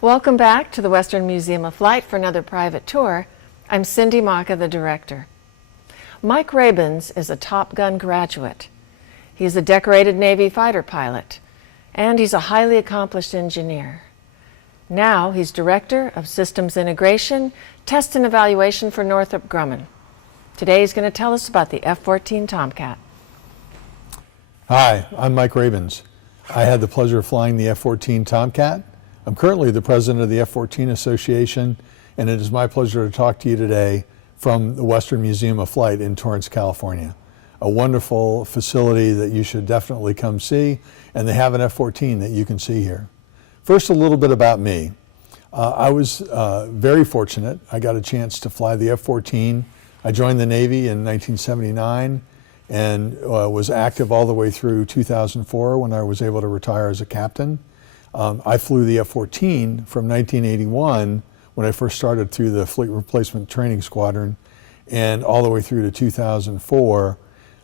Welcome back to the Western Museum of Flight for another private tour. I'm Cindy Maka, the director. Mike Rabens is a Top Gun graduate. He's a decorated Navy fighter pilot, and he's a highly accomplished engineer. Now he's Director of Systems Integration, Test and Evaluation for Northrop Grumman. Today he's going to tell us about the F-14 Tomcat. Hi, I'm Mike Rabens. I had the pleasure of flying the F-14 Tomcat. I'm currently the president of the F-14 Association, and it is my pleasure to talk to you today from the Western Museum of Flight in Torrance, California. A wonderful facility that you should definitely come see, and they have an F-14 that you can see here. First, a little bit about me. I was very fortunate. I got a chance to fly the F-14. I joined the Navy in 1979 and was active all the way through 2004 when I was able to retire as a captain. I flew the F-14 from 1981 when I first started through the Fleet Replacement Training Squadron and all the way through to 2004.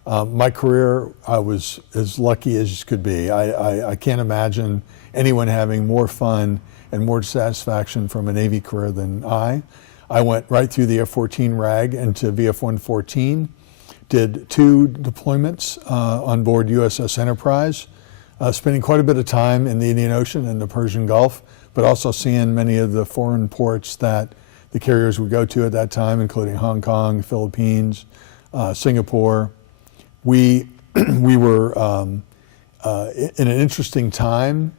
My career, I was as lucky as you could be. I can't imagine anyone having more fun and more satisfaction from a Navy career than I. I went right through the F-14 RAG into VF-114, did 2 deployments on board USS Enterprise, spending quite a bit of time in the Indian Ocean and the Persian Gulf, but also seeing many of the foreign ports that the carriers would go to at that time, including Hong Kong, Philippines, Singapore. We were in an interesting time.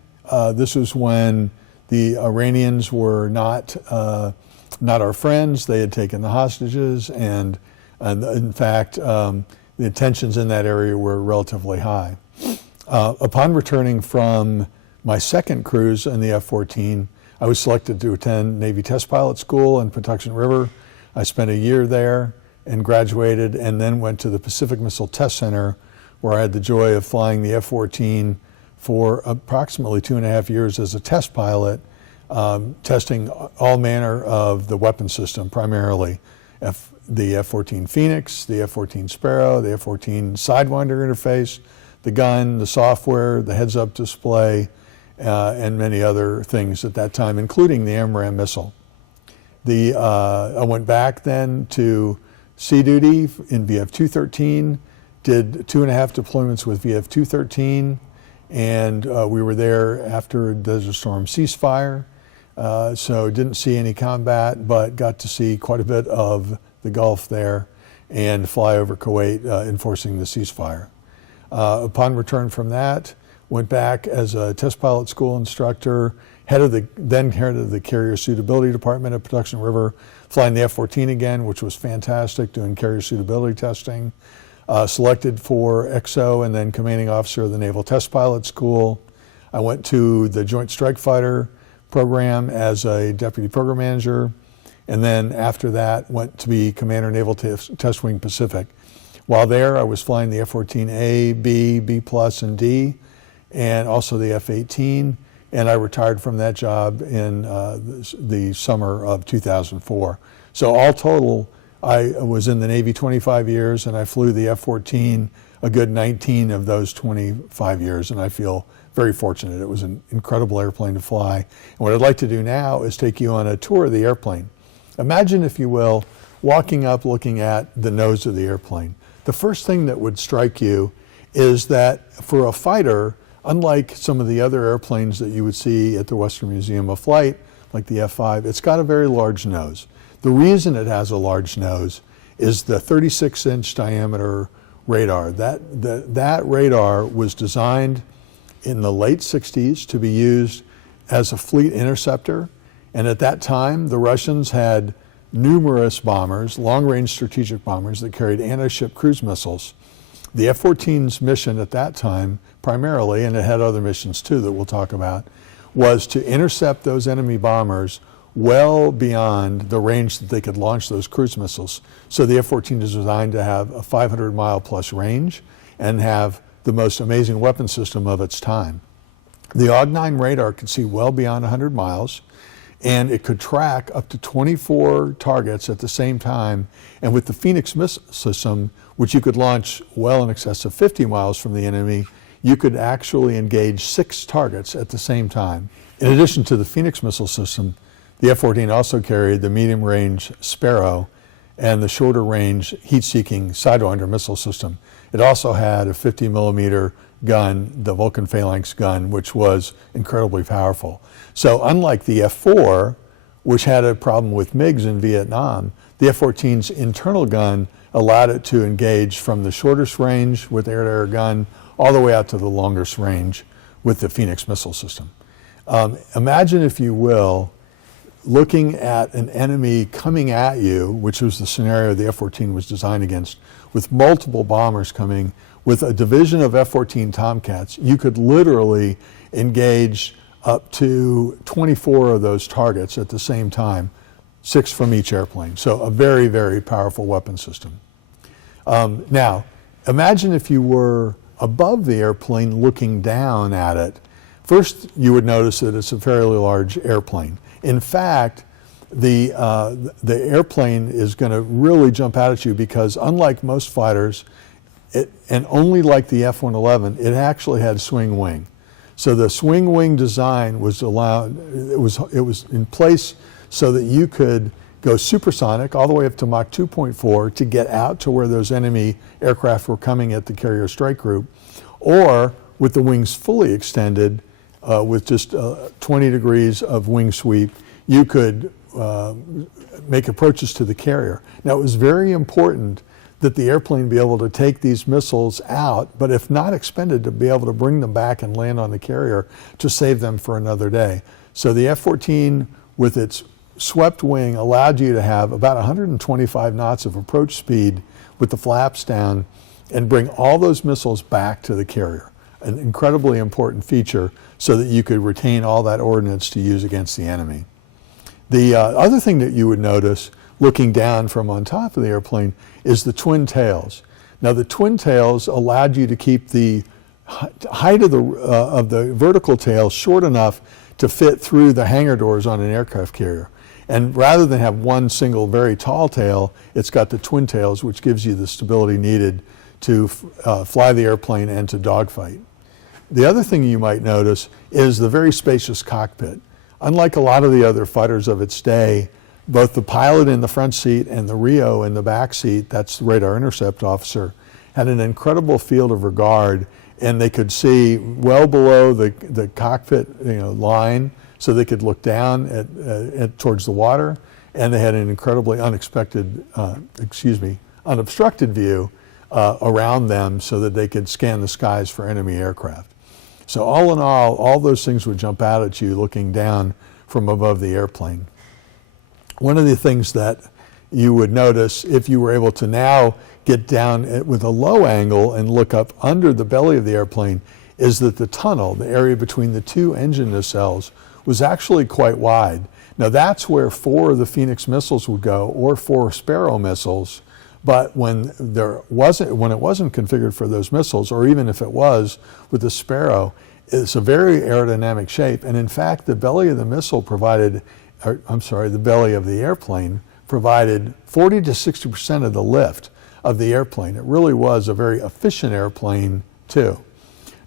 This was when the Iranians were not our friends. They had taken the hostages, and in fact, the tensions in that area were relatively high. Upon returning from my second cruise in the F-14, I was selected to attend Navy Test Pilot School in Patuxent River. I spent a year there and graduated, and then went to the Pacific Missile Test Center, where I had the joy of flying the F-14 for approximately 2.5 years as a test pilot, testing all manner of the weapon system, primarily the F-14 Phoenix, the F-14 Sparrow, the F-14 Sidewinder interface, the gun, the software, the heads-up display, and many other things at that time, including the AMRAAM missile. I went back then to sea duty in VF-213, did 2.5 deployments with VF-213, and we were there after Desert Storm ceasefire, so didn't see any combat, but got to see quite a bit of the Gulf there and fly over Kuwait enforcing the ceasefire. Upon return from that, went back as a test pilot school instructor, then head of the Carrier Suitability Department at Patuxent River, flying the F-14 again, which was fantastic, doing carrier suitability testing. Selected for XO and then commanding officer of the Naval Test Pilot School. I went to the Joint Strike Fighter program as a deputy program manager, and then after that went to be Commander Naval Test Wing Pacific. While there, I was flying the F-14A, B, B+, and D, and also the F-18, and I retired from that job in the summer of 2004. So all total, I was in the Navy 25 years, and I flew the F-14 a good 19 of those 25 years, and I feel very fortunate. It was an incredible airplane to fly. And what I'd like to do now is take you on a tour of the airplane. Imagine, if you will, walking up looking at the nose of the airplane. The first thing that would strike you is that for a fighter, unlike some of the other airplanes that you would see at the Western Museum of Flight, like the F-5, it's got a very large nose. The reason it has a large nose is the 36-inch diameter radar. That radar was designed in the late 60s to be used as a fleet interceptor, and at that time the Russians had numerous bombers, long-range strategic bombers that carried anti-ship cruise missiles. The F-14's mission at that time, primarily, and it had other missions too that we'll talk about, was to intercept those enemy bombers well beyond the range that they could launch those cruise missiles. So the F-14 is designed to have a 500-mile plus range and have the most amazing weapon system of its time. The AUG-9 radar could see well beyond 100 miles, and it could track up to 24 targets at the same time. And with the Phoenix missile system, which you could launch well in excess of 50 miles from the enemy, you could actually engage 6 targets at the same time. In addition to the Phoenix missile system, the F-14 also carried the medium-range Sparrow and the shorter-range heat-seeking Sidewinder missile system. It also had a 50-millimeter gun, the Vulcan Phalanx gun, which was incredibly powerful. So unlike the F-4, which had a problem with MiGs in Vietnam, the F-14's internal gun allowed it to engage from the shortest range with air-to-air gun all the way out to the longest range with the Phoenix missile system. Imagine, if you will, looking at an enemy coming at you, which was the scenario the F-14 was designed against, with multiple bombers coming, with a division of F-14 Tomcats. You could literally engage up to 24 of those targets at the same time, 6 from each airplane. So a very, very powerful weapon system. Now, imagine if you were above the airplane looking down at it. First, you would notice that it's a fairly large airplane. In fact, the airplane is going to really jump out at you because, unlike most fighters, and only like the F-111, it actually had swing wing. So the swing wing design was allowed. It was in place so that you could go supersonic all the way up to Mach 2.4 to get out to where those enemy aircraft were coming at the carrier strike group, or with the wings fully extended, with just 20 degrees of wing sweep, you could make approaches to the carrier. Now, it was very important that the airplane be able to take these missiles out, but if not expended, to be able to bring them back and land on the carrier to save them for another day. So the F-14, with its swept wing, allowed you to have about 125 knots of approach speed with the flaps down and bring all those missiles back to the carrier. An incredibly important feature so that you could retain all that ordnance to use against the enemy. The other thing that you would notice looking down from on top of the airplane is the twin tails. Now, the twin tails allowed you to keep the height of the vertical tail short enough to fit through the hangar doors on an aircraft carrier. And rather than have one single very tall tail, it's got the twin tails, which gives you the stability needed to fly the airplane and to dogfight. The other thing you might notice is the very spacious cockpit. Unlike a lot of the other fighters of its day, both the pilot in the front seat and the RIO in the back seat, that's the radar intercept officer, had an incredible field of regard, and they could see well below the cockpit line, so they could look down towards the water, and they had an incredibly unobstructed view around them so that they could scan the skies for enemy aircraft. So all in all those things would jump out at you looking down from above the airplane. One of the things that you would notice if you were able to now get down with a low angle and look up under the belly of the airplane is that the tunnel, the area between the 2 engine nacelles, was actually quite wide. Now, that's where 4 of the Phoenix missiles would go, or 4 Sparrow missiles. But when it wasn't configured for those missiles, or even if it was with the Sparrow, it's a very aerodynamic shape. And in fact, the belly of the belly of the airplane provided 40 to 60% of the lift of the airplane. It really was a very efficient airplane too.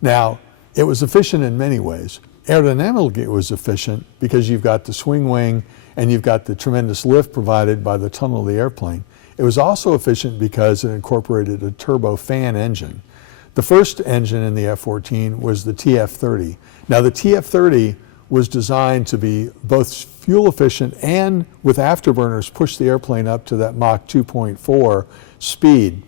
Now, it was efficient in many ways. Aerodynamically, it was efficient because you've got the swing wing and you've got the tremendous lift provided by the tunnel of the airplane. It was also efficient because it incorporated a turbofan engine. The first engine in the F-14 was the TF-30. Now, the TF-30 was designed to be both fuel efficient and, with afterburners, push the airplane up to that Mach 2.4 speed.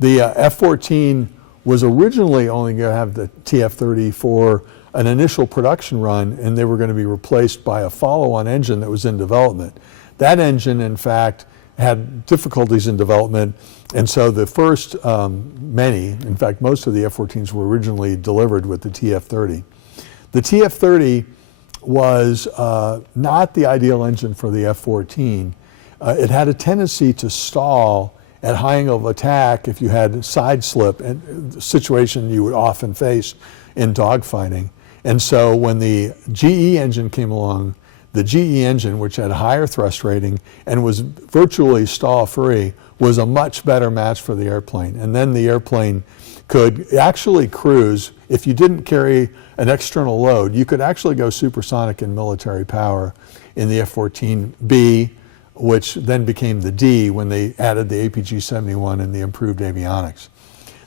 The F-14 was originally only going to have the TF-30 for an initial production run, and they were going to be replaced by a follow-on engine that was in development. That engine, in fact, had difficulties in development, and so the first in fact most of the F-14s were originally delivered with the TF-30. The TF-30 was not the ideal engine for the F-14. It had a tendency to stall at high angle of attack if you had side slip, and a situation you would often face in dogfighting. And so when the GE engine came along, the GE engine, which had a higher thrust rating and was virtually stall-free, was a much better match for the airplane. And then the airplane could actually cruise. If you didn't carry an external load, you could actually go supersonic in military power in the F-14B, which then became the D when they added the APG-71 and the improved avionics.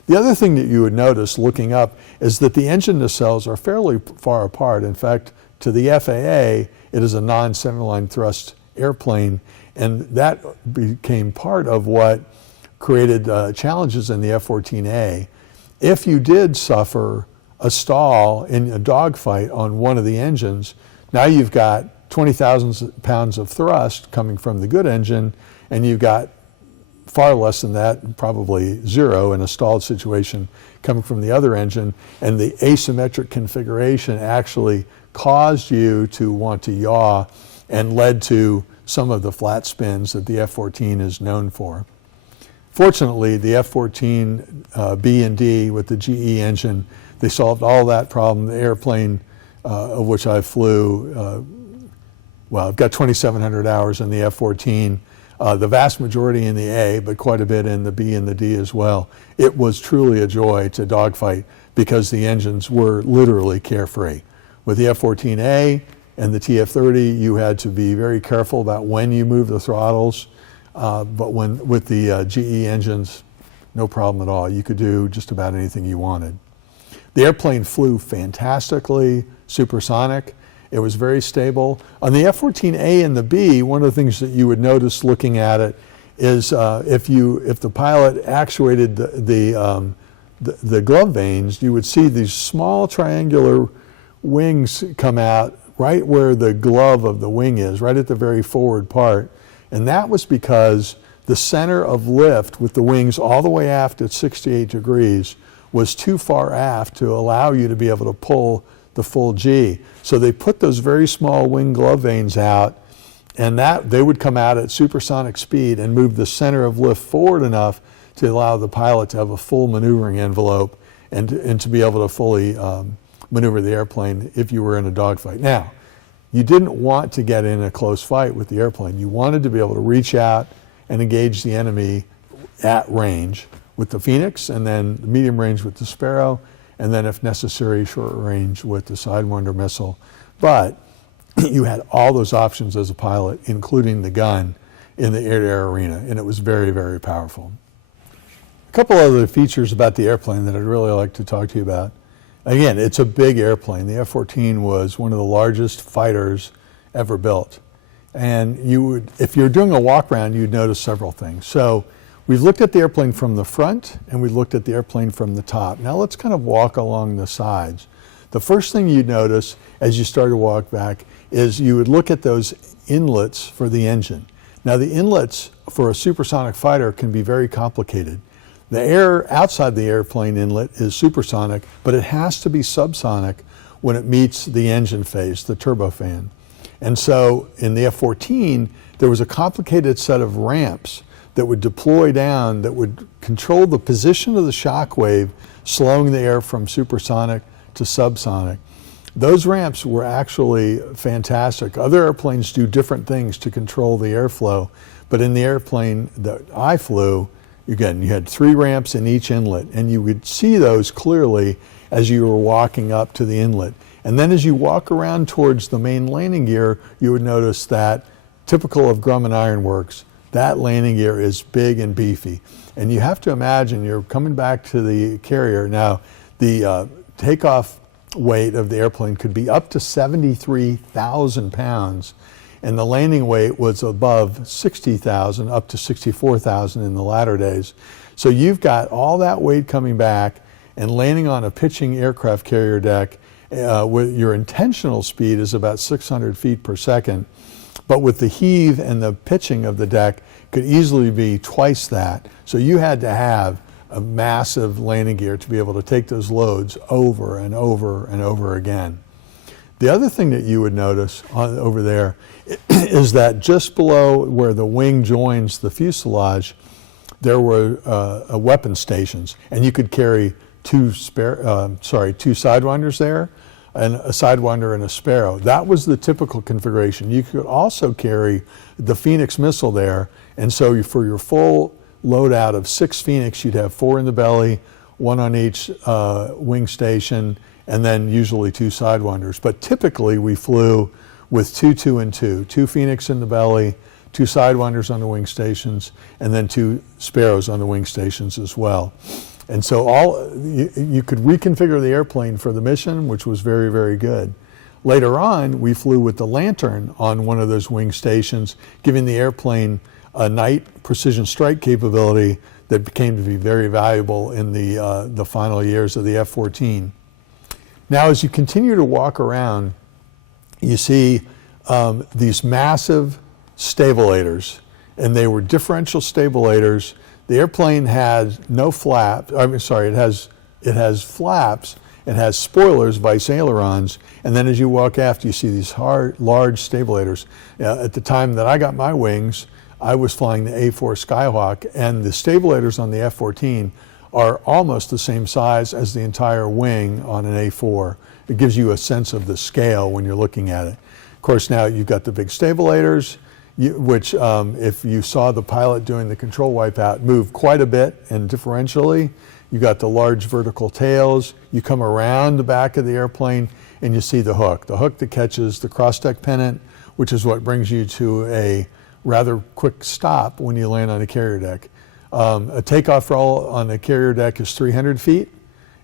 The other thing that you would notice looking up is that the engine nacelles are fairly far apart. In fact, to the FAA, it is a non-centerline thrust airplane, and that became part of what created challenges in the F-14A. If you did suffer a stall in a dogfight on one of the engines, now you've got 20,000 pounds of thrust coming from the good engine, and you've got far less than that, probably zero in a stalled situation coming from the other engine, and the asymmetric configuration actually caused you to want to yaw and led to some of the flat spins that the F-14 is known for. Fortunately, the F-14 B and D with the GE engine, they solved all that problem. The airplane of which I flew, well, I've got 2,700 hours in the F-14, the vast majority in the A, but quite a bit in the B and the D as well. It was truly a joy to dogfight because the engines were literally carefree. With the F-14A and the TF-30, you had to be very careful about when you move the throttles, but with the GE engines, no problem at all. You could do just about anything you wanted. The airplane flew fantastically, supersonic. It was very stable. On the F-14A and the B, one of the things that you would notice looking at it is if the pilot actuated the glove vanes, you would see these small triangular wings come out right where the glove of the wing is, right at the very forward part. And that was because the center of lift with the wings all the way aft at 68 degrees was too far aft to allow you to be able to pull the full G. So they put those very small wing glove vanes out, and that they would come out at supersonic speed and move the center of lift forward enough to allow the pilot to have a full maneuvering envelope and to be able to fully maneuver the airplane if you were in a dogfight. Now, you didn't want to get in a close fight with the airplane. You wanted to be able to reach out and engage the enemy at range with the Phoenix, and then medium range with the Sparrow, and then if necessary, short range with the Sidewinder missile. But you had all those options as a pilot, including the gun, in the air-to-air arena, and it was very, very powerful. A couple other features about the airplane that I'd really like to talk to you about. Again, it's a big airplane. The F-14 was one of the largest fighters ever built. And if you're doing a walk around, you'd notice several things. So we've looked at the airplane from the front, and we've looked at the airplane from the top. Now let's kind of walk along the sides. The first thing you'd notice as you start to walk back is you would look at those inlets for the engine. Now the inlets for a supersonic fighter can be very complicated. The air outside the airplane inlet is supersonic, but it has to be subsonic when it meets the engine phase, the turbofan. And so in the F-14, there was a complicated set of ramps that would deploy down, that would control the position of the shock wave, slowing the air from supersonic to subsonic. Those ramps were actually fantastic. Other airplanes do different things to control the airflow, but in the airplane that I flew, again, you had 3 ramps in each inlet, and you would see those clearly as you were walking up to the inlet. And then as you walk around towards the main landing gear, you would notice that, typical of Grumman Iron Works, that landing gear is big and beefy. And you have to imagine you're coming back to the carrier. Now, the takeoff weight of the airplane could be up to 73,000 pounds, and the landing weight was above 60,000, up to 64,000 in the latter days. So you've got all that weight coming back and landing on a pitching aircraft carrier deck with your intentional speed is about 600 feet per second. But with the heave and the pitching of the deck could easily be twice that. So you had to have a massive landing gear to be able to take those loads over and over and over again. The other thing that you would notice over there is that just below where the wing joins the fuselage, there were weapon stations, and you could carry two Sidewinders there, and a Sidewinder and a Sparrow. That was the typical configuration. You could also carry the Phoenix missile there, and so for your full loadout of 6 Phoenix, you'd have 4 in the belly, one on each wing station, and then usually 2 sidewinders. But typically we flew with 2, 2, and 2. 2 Phoenix in the belly, 2 sidewinders on the wing stations, and then 2 Sparrows on the wing stations as well. And so you could reconfigure the airplane for the mission, which was very, very good. Later on, we flew with the Lantern on one of those wing stations, giving the airplane a night precision strike capability that became to be very valuable in the final years of the F-14. Now, as you continue to walk around, you see these massive stabilators, and they were differential stabilators. The airplane had no flap. It has flaps. It has spoilers, vice ailerons, and then as you walk aft, you see these large stabilators. At the time that I got my wings, I was flying the A4 Skyhawk, and the stabilators on the F-14 are almost the same size as the entire wing on an A4. It gives you a sense of the scale when you're looking at it. Of course, now you've got the big stabilators, which if you saw the pilot doing the control wipeout, move quite a bit and differentially. You got the large vertical tails. You come around the back of the airplane and you see the hook that catches the cross-deck pennant, which is what brings you to a rather quick stop when you land on a carrier deck. A takeoff roll on the carrier deck is 300 feet,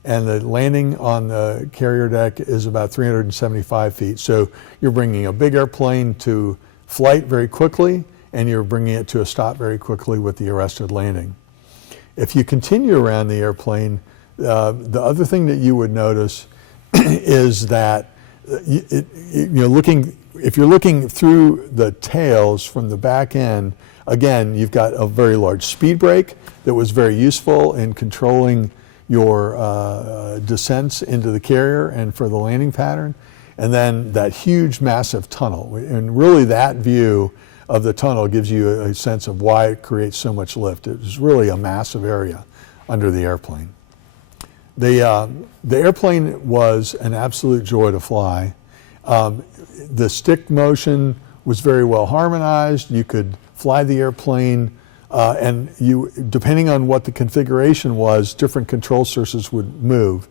and the landing on the carrier deck is about 375 feet. So you're bringing a big airplane to flight very quickly, and you're bringing it to a stop very quickly with the arrested landing. If you continue around the airplane, the other thing that you would notice is that if you're looking through the tails from the back end, again, you've got a very large speed brake that was very useful in controlling your descents into the carrier and for the landing pattern, and then that huge, massive tunnel. And really that view of the tunnel gives you a sense of why it creates so much lift. It's really a massive area under the airplane. The airplane was an absolute joy to fly. The stick motion was very well harmonized. You could fly the airplane and depending on what the configuration was, different control surfaces would move.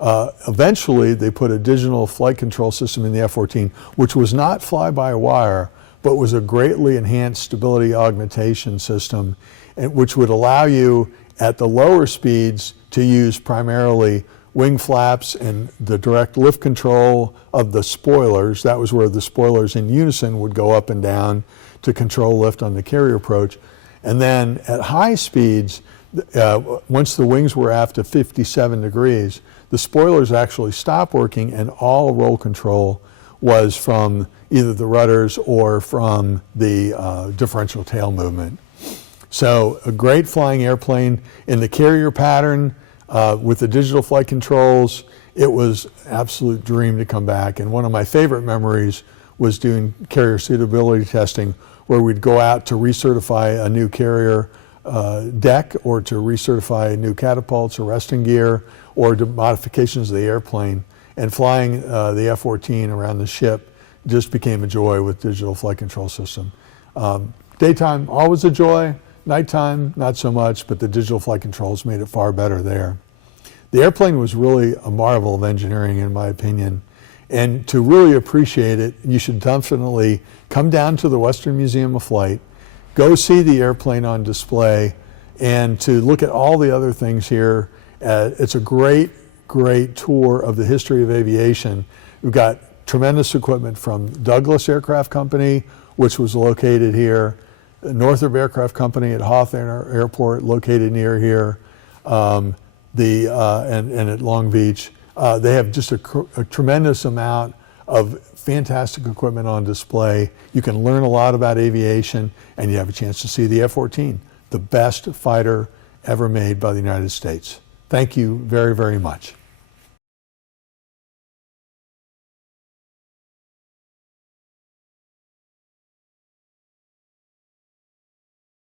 Eventually, they put a digital flight control system in the F-14, which was not fly-by-wire, but was a greatly enhanced stability augmentation system, which would allow you at the lower speeds to use primarily wing flaps and the direct lift control of the spoilers. That was where the spoilers in unison would go up and down to control lift on the carrier approach. And then at high speeds, once the wings were aft to 57 degrees, the spoilers actually stopped working, and all roll control was from either the rudders or from the differential tail movement. So a great flying airplane in the carrier pattern with the digital flight controls. It was an absolute dream to come back. And one of my favorite memories was doing carrier suitability testing, where we'd go out to recertify a new carrier deck, or to recertify new catapults or resting gear, or to modifications of the airplane. And flying the F-14 around the ship just became a joy with digital flight control system. Daytime, always a joy. Nighttime, not so much, but the digital flight controls made it far better there. The airplane was really a marvel of engineering, in my opinion. And to really appreciate it, you should definitely come down to the Western Museum of Flight, go see the airplane on display, and to look at all the other things here. It's a great tour of the history of aviation. We've got tremendous equipment from Douglas Aircraft Company, which was located here, Northrop Aircraft Company at Hawthorne Airport, located near here, and at Long Beach. They have just a tremendous amount of fantastic equipment on display. You can learn a lot about aviation, and you have a chance to see the F-14, the best fighter ever made by the United States. Thank you very, very much.